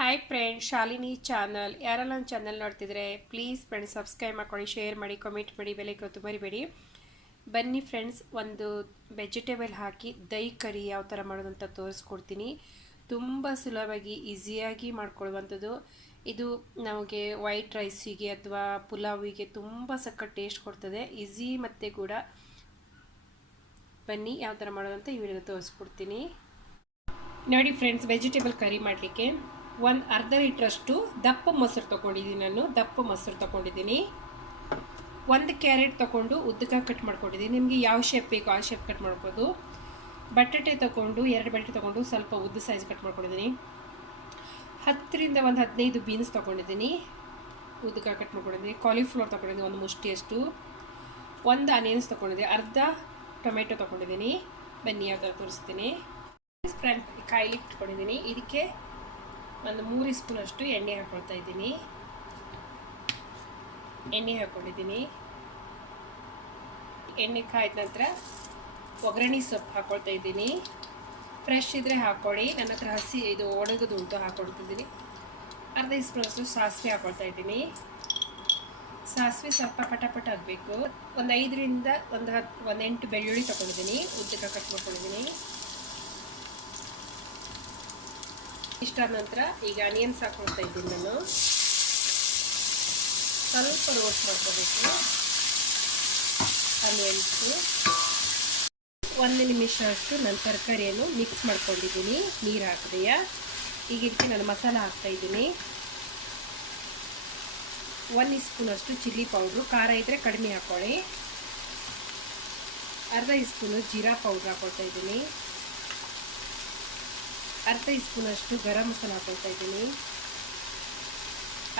Hi friends, Shalini channel. ಯಾರೆಲ್ಲ ನನ್ನ channel ನೋಡ್ತಿದ್ರೆ ಪ್ಲೀಸ್ ಫ್ರೆಂಡ್ಸ್ ಸಬ್ಸ್ಕ್ರೈಬ್ ಮಾಡ್ಕೊಳ್ಳಿ, ಶೇರ್ ಮಾಡಿ, ಕಮೆಂಟ್ ಮಾಡಿ, ಬೆಲೆ ಕೊತ್ತು ಮರಿಬೇಡಿ. ಬನ್ನಿ ಫ್ರೆಂಡ್ಸ್, ಒಂದು ವೆಜಿಟೇಬಲ್ ಹಾಕಿ ದಹಿ ಕರಿ ಯಾವ ಥರ ಮಾಡೋದಂತ ತೋರಿಸ್ಕೊಡ್ತೀನಿ. ತುಂಬ ಸುಲಭವಾಗಿ ಈಸಿಯಾಗಿ ಮಾಡ್ಕೊಳ್ಳುವಂಥದ್ದು ಇದು. ನಮಗೆ ವೈಟ್ ರೈಸಿಗೆ ಅಥವಾ ಪುಲಾವಿಗೆ ತುಂಬ ಸಖತ್ ಟೇಸ್ಟ್ ಕೊಡ್ತದೆ. ಈಸಿ ಮತ್ತು ಕೂಡ. ಬನ್ನಿ ಯಾವ ಥರ ಮಾಡೋದಂತ ಈ ವಿಡಿಯೋ ತೋರಿಸ್ಕೊಡ್ತೀನಿ. ನೋಡಿ ಫ್ರೆಂಡ್ಸ್, ವೆಜಿಟೇಬಲ್ ಕರಿ ಮಾಡಲಿಕ್ಕೆ ಒಂದು ಅರ್ಧ ಲೀಟ್ರಷ್ಟು ದಪ್ಪ ಮೊಸರು ತೊಗೊಂಡಿದ್ದೀನಿ. ನಾನು ದಪ್ಪ ಮೊಸರು ತೊಗೊಂಡಿದ್ದೀನಿ. ಒಂದು ಕ್ಯಾರೆಟ್ ತೊಗೊಂಡು ಉದ್ದಕ್ಕೆ ಕಟ್ ಮಾಡ್ಕೊಂಡಿದ್ದೀನಿ. ನಿಮಗೆ ಯಾವ ಶೇಪ್ ಬೇಕೋ ಆ ಶೇಪ್ ಕಟ್ ಮಾಡ್ಬೋದು. ಬಟಾಟೆ ತೊಗೊಂಡು 2 ಬಟಾಟೆ ತೊಗೊಂಡು ಸ್ವಲ್ಪ ಉದ್ದ ಸೈಜ್ ಕಟ್ ಮಾಡ್ಕೊಂಡಿದ್ದೀನಿ. 10ರಿಂದ 15 ಬೀನ್ಸ್ ತೊಗೊಂಡಿದ್ದೀನಿ, ಉದ್ದಕ್ಕೆ ಕಟ್ ಮಾಡ್ಕೊಂಡಿದ್ದೀನಿ. ಕಾಲಿಫ್ಲವರ್ ತೊಗೊಂಡಿದ್ದೀನಿ ಒಂದು ಮುಷ್ಟಿಯಷ್ಟು. ಒಂದು ಆನಿಯನ್ಸ್ ತೊಗೊಂಡಿದ್ದೀನಿ. ಅರ್ಧ ಟೊಮೆಟೊ ತೊಗೊಂಡಿದ್ದೀನಿ. ಬನ್ನಿ ಯಾವ ಥರ ತೋರಿಸ್ತೀನಿ. ಫ್ರೆಂಡ್, ಕಾಯಿಲಿ ಇಟ್ಕೊಂಡಿದ್ದೀನಿ. ಇದಕ್ಕೆ ಒಂದು 3 ಸ್ಪೂನಷ್ಟು ಎಣ್ಣೆ ಹಾಕ್ಕೊಳ್ತಾ ಇದ್ದೀನಿ. ಎಣ್ಣೆ ಹಾಕ್ಕೊಂಡಿದ್ದೀನಿ. ಎಣ್ಣೆ ಕಾಯ್ದ ನಂತರ ಒಗ್ಗರಣೆ ಸೊಪ್ಪು ಹಾಕ್ಕೊಳ್ತಾ ಇದ್ದೀನಿ. ಫ್ರೆಶ್ ಇದ್ದರೆ ಹಾಕ್ಕೊಳ್ಳಿ, ನನ್ನ ಹತ್ರ ಹಸಿ ಇದು ಒಣಗೋದು ಉಂಟು ಹಾಕ್ಕೊಳ್ತಿದ್ದೀನಿ. ಅರ್ಧ ಸ್ಪೂನಷ್ಟು ಸಾಸಿವೆ ಹಾಕ್ಕೊಳ್ತಾ ಇದ್ದೀನಿ. ಸಾಸಿವೆ ಸ್ವಲ್ಪ ಪಟ ಆಗಬೇಕು. ಒಂದು 5ರಿಂದ ಒಂದು 8 ಬೆಳ್ಳುಳ್ಳಿ ತೊಗೊಂಡಿದ್ದೀನಿ, ಉದ್ದಕ್ಕೆ ಕಟ್ ಮಾಡ್ಕೊಂಡಿದ್ದೀನಿ. ಇಷ್ಟಾದ ನಂತರ ಈಗ ಆನಿಯನ್ಸ್ ಹಾಕ್ಕೊಳ್ತಾ ಇದ್ದೀನಿ. ನಾನು ಸ್ವಲ್ಪ ರೋಸ್ಟ್ ಮಾಡ್ಕೋಬೇಕು ಆನಿಯನ್ಸು. 1 ನಿಮಿಷ ಅಷ್ಟು ನಾನು ತರಕಾರಿಯನ್ನು ಮಿಕ್ಸ್ ಮಾಡ್ಕೊಂಡಿದ್ದೀನಿ, ನೀರು ಹಾಕಿದೆಯಾ. ಈಗ ಇದಕ್ಕೆ ನಾನು ಮಸಾಲ ಹಾಕ್ತಾಯಿದ್ದೀನಿ. 1 ಸ್ಪೂನಷ್ಟು ಚಿಲ್ಲಿ ಪೌಡ್ರು, ಖಾರ ಇದ್ದರೆ ಕಡಿಮೆ ಹಾಕ್ಕೊಳ್ಳಿ. ಅರ್ಧ ಸ್ಪೂನು ಜೀರಾ ಪೌಡ್ರ್ ಹಾಕ್ಕೊಳ್ತಾ ಇದ್ದೀನಿ. ಅರ್ಧ ಸ್ಪೂನಷ್ಟು ಗರಂ ಮಸಾಲ ಹಾಕ್ಕೊಳ್ತಾ ಇದ್ದೀನಿ.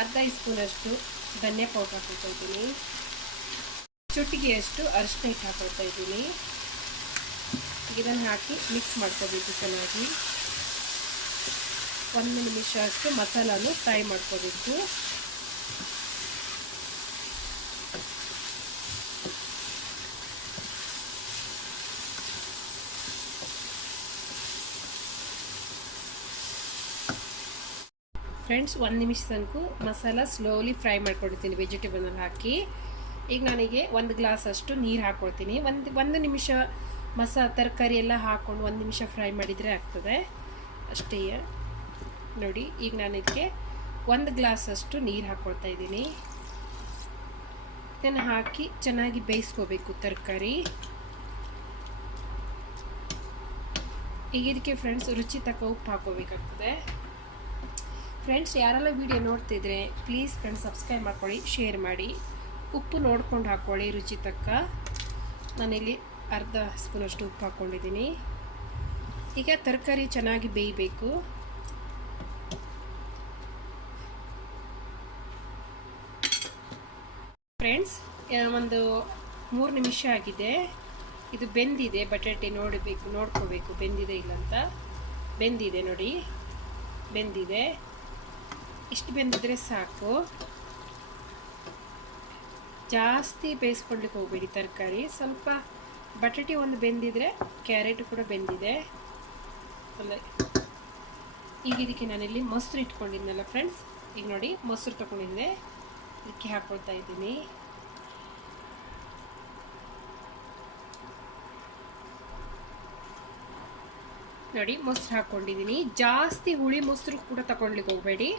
ಅರ್ಧ ಸ್ಪೂನಷ್ಟು ಧನಿಯಾ ಪೌಡ್ರ್ ಹಾಕ್ಕೊಳ್ತಾ ಇದ್ದೀನಿ. ಚುಟಿಗೆಯಷ್ಟು ಅರಿಶಿನ ಹಿಟ್ಟು ಹಾಕ್ಕೊಳ್ತಾ ಇದ್ದೀನಿ. ಇದನ್ನು ಹಾಕಿ ಮಿಕ್ಸ್ ಮಾಡ್ಕೋಬೇಕು ಚೆನ್ನಾಗಿ. 1 ನಿಮಿಷ ಅಷ್ಟು ಮಸಾಲಾನು ಫ್ರೈ ಮಾಡ್ಕೋಬೇಕು. ಫ್ರೆಂಡ್ಸ್, 1 ನಿಮಿಷ ತನಕ ಮಸಾಲ ಸ್ಲೋಲಿ ಫ್ರೈ ಮಾಡ್ಕೊಳ್ತೀನಿ ವೆಜಿಟೇಬಲ್ನಲ್ಲಿ ಹಾಕಿ. ಈಗ ನನಗೆ 1 ಗ್ಲಾಸ್ ಅಷ್ಟು ನೀರು ಹಾಕ್ಕೊಳ್ತೀನಿ. ಒಂದು ನಿಮಿಷ ತರಕಾರಿ ಎಲ್ಲ ಹಾಕ್ಕೊಂಡು 1 ನಿಮಿಷ ಫ್ರೈ ಮಾಡಿದರೆ ಆಗ್ತದೆ ಅಷ್ಟೇ. ನೋಡಿ, ಈಗ ನಾನು ಇದಕ್ಕೆ 1 ಗ್ಲಾಸ್ ಅಷ್ಟು ನೀರು ಹಾಕ್ಕೊಳ್ತಾ ಇದ್ದೀನಿ. ಇದನ್ನು ಹಾಕಿ ಚೆನ್ನಾಗಿ ಬೇಯಿಸ್ಕೋಬೇಕು ತರಕಾರಿ. ಈಗ ಇದಕ್ಕೆ ಫ್ರೆಂಡ್ಸ್ ರುಚಿ ತಕ್ಕ ಉಪ್ಪು ಹಾಕೋಬೇಕಾಗ್ತದೆ. ಫ್ರೆಂಡ್ಸ್, ಯಾರೆಲ್ಲ ವಿಡಿಯೋ ನೋಡ್ತಿದ್ರೆ ಪ್ಲೀಸ್ ಫ್ರೆಂಡ್ಸ್ ಸಬ್ಸ್ಕ್ರೈಬ್ ಮಾಡ್ಕೊಳ್ಳಿ, ಶೇರ್ ಮಾಡಿ. ಉಪ್ಪು ನೋಡ್ಕೊಂಡು ಹಾಕ್ಕೊಳ್ಳಿ ರುಚಿ ತಕ್ಕ. ನಾನಿಲ್ಲಿ ಅರ್ಧ ಸ್ಪೂನಷ್ಟು ಉಪ್ಪು ಹಾಕ್ಕೊಂಡಿದ್ದೀನಿ. ಈಗ ತರಕಾರಿ ಚೆನ್ನಾಗಿ ಬೇಯಬೇಕು. ಫ್ರೆಂಡ್ಸ್, ಒಂದು 3 ನಿಮಿಷ ಆಗಿದೆ. ಇದು ಬೆಂದಿದೆ. ಬಟಾಟೆ ನೋಡ್ಕೋಬೇಕು ಬೆಂದಿದೆ ಇಲ್ಲ ಅಂತ. ಬೆಂದಿದೆ ನೋಡಿ, ಬೆಂದಿದೆ. ಇಷ್ಟು ಬೆಂದಿದ್ರೆ ಸಾಕು. ಜಾಸ್ತಿ ಬೇಯಿಸ್ಕೊಳ್ಲಿಕ್ಕೆ ಹೋಗಬೇಡಿ ತರಕಾರಿ. ಸ್ವಲ್ಪ ಬಟಾಟೆ ಒಂದು ಬೆಂದಿದ್ರೆ ಕ್ಯಾರೆಟ್ ಕೂಡ ಬೆಂದಿದೆ. ಈಗ ಇದಕ್ಕೆ ನಾನಿಲ್ಲಿ ಮೊಸರು ಇಟ್ಕೊಂಡಿದ್ನಲ್ಲ ಫ್ರೆಂಡ್ಸ್, ಈಗ ನೋಡಿ ಮೊಸರು ತಗೊಂಡಿದ್ದೆ, ಇದಕ್ಕೆ ಹಾಕ್ಕೊಳ್ತಾ ಇದ್ದೀನಿ. ನೋಡಿ, ಮೊಸರು ಹಾಕ್ಕೊಂಡಿದ್ದೀನಿ. ಜಾಸ್ತಿ ಹುಳಿ ಮೊಸರು ಕೂಡ ತಗೊಳ್ಲಿಕ್ಕೆ ಹೋಗಬೇಡಿ.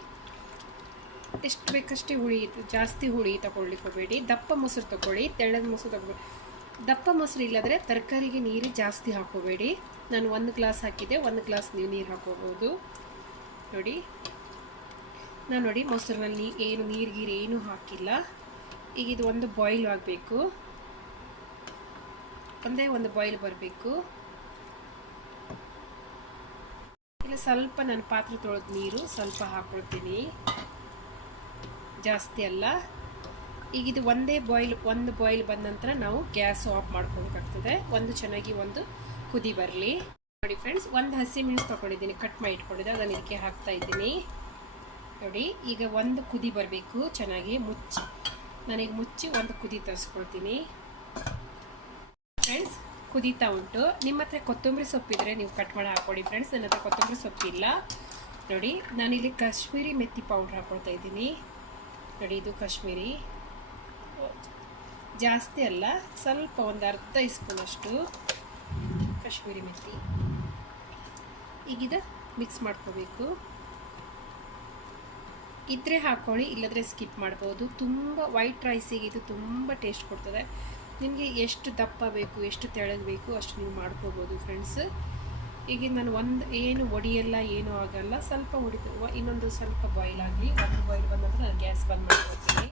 ಎಷ್ಟು ಬೇಕಷ್ಟೇ ಹುಳಿ, ಜಾಸ್ತಿ ಹುಳಿ ತಗೊಳ್ಲಿಕ್ಕೆ ಹೋಗಬೇಡಿ. ದಪ್ಪ ಮೊಸರು ತಗೊಳ್ಳಿ, ತೆಳ್ಳದ ಮೊಸರು ತಗೊಳ್ಳಿ. ದಪ್ಪ ಮೊಸರು ಇಲ್ಲದ್ರೆ ತರಕಾರಿಗೆ ನೀರು ಜಾಸ್ತಿ ಹಾಕೋಬೇಡಿ. ನಾನು 1 ಗ್ಲಾಸ್ ಹಾಕಿದ್ದೆ, 1 ಗ್ಲಾಸ್ ನೀವು ನೀರು ಹಾಕೋಬೋದು. ನೋಡಿ, ನಾನು ನೋಡಿ ಮೊಸರಿನಲ್ಲಿ ಏನು ನೀರು ಏನೂ ಹಾಕಿಲ್ಲ. ಈಗ ಇದು ಒಂದು ಬಾಯ್ಲ್ ಆಗಬೇಕು. ಒಂದು ಬಾಯ್ಲ್ ಬರಬೇಕು. ಇಲ್ಲ ಸ್ವಲ್ಪ ನಾನು ಪಾತ್ರೆ ತೊಳೆದ ನೀರು ಸ್ವಲ್ಪ ಹಾಕ್ಕೊಳ್ತೀನಿ, ಜಾಸ್ತಿ ಅಲ್ಲ. ಈಗ ಇದು ಒಂದು ಬಾಯ್ಲ್ ಬಂದ ನಂತರ ನಾವು ಗ್ಯಾಸ್ ಆಫ್ ಮಾಡ್ಕೊಬೇಕಾಗ್ತದೆ. ಚೆನ್ನಾಗಿ ಒಂದು ಕುದಿ ಬರಲಿ. ನೋಡಿ ಫ್ರೆಂಡ್ಸ್, 1 ಹಸಿಮೆಣಸು ತೊಗೊಂಡಿದ್ದೀನಿ, ಕಟ್ ಮಾಡಿ ಇಟ್ಕೊಂಡಿದ್ದೆ, ಅದನ್ನು ಇದಕ್ಕೆ ಹಾಕ್ತಾ ಇದ್ದೀನಿ. ನೋಡಿ, ಈಗ ಒಂದು ಕುದಿ ಬರಬೇಕು. ಚೆನ್ನಾಗಿ ಮುಚ್ಚಿ ಒಂದು ಕುದಿ ತರಿಸ್ಕೊಳ್ತೀನಿ. ಫ್ರೆಂಡ್ಸ್, ಕುದೀತಾ ಉಂಟು. ನಿಮ್ಮ ಹತ್ರ ಕೊತ್ತಂಬರಿ ಸೊಪ್ಪಿದ್ರೆ ನೀವು ಕಟ್ ಮಾಡಿ ಹಾಕ್ಕೊಡಿ ಫ್ರೆಂಡ್ಸ್. ನನ್ನ ಹತ್ರ ಕೊತ್ತಂಬರಿ ಸೊಪ್ಪಿಲ್ಲ, ನೋಡಿ ನಾನಿಲ್ಲಿ ಕಾಶ್ಮೀರಿ ಮೆಥಿ ಪೌಡ್ರ್ ಹಾಕ್ಕೊಳ್ತಾ ಇದ್ದೀನಿ. ನೋಡಿ ಇದು ಕಾಶ್ಮೀರಿ, ಜಾಸ್ತಿ ಅಲ್ಲ, ಸ್ವಲ್ಪ ಒಂದು ಅರ್ಧ ಸ್ಪೂನಷ್ಟು ಕಾಶ್ಮೀರಿ ಮೆಥಿ. ಈಗಿದ ಮಿಕ್ಸ್ ಮಾಡ್ಕೋಬೇಕು. ಇದ್ರೆ ಹಾಕ್ಕೊಳ್ಳಿ, ಇಲ್ಲದ್ರೆ ಸ್ಕಿಪ್ ಮಾಡ್ಬೋದು. ತುಂಬ ವೈಟ್ ರೈಸಿಗೆ ಇದು ತುಂಬ ಟೇಸ್ಟ್ ಕೊಡ್ತದೆ. ನಿಮಗೆ ಎಷ್ಟು ದಪ್ಪ ಬೇಕು, ಎಷ್ಟು ತೆಳ್ಳಗೆ ಬೇಕು ಅಷ್ಟು ನೀವು ಮಾಡ್ಕೋಬೋದು ಫ್ರೆಂಡ್ಸ್. ಈಗ ನಾನು ಏನು ಒಡಿಯಲ್ಲ, ಏನೂ ಆಗಲ್ಲ. ಸ್ವಲ್ಪ ಇನ್ನೊಂದು ಸ್ವಲ್ಪ ಬಾಯ್ಲ್ ಆಗಲಿ. ಒಂದು ಬಾಯ್ಲ್ ಬಂದ ನಂತರ ನಾನು ಗ್ಯಾಸ್ ಬಂದ್ ಮಾಡ್ಕೊತೀನಿ.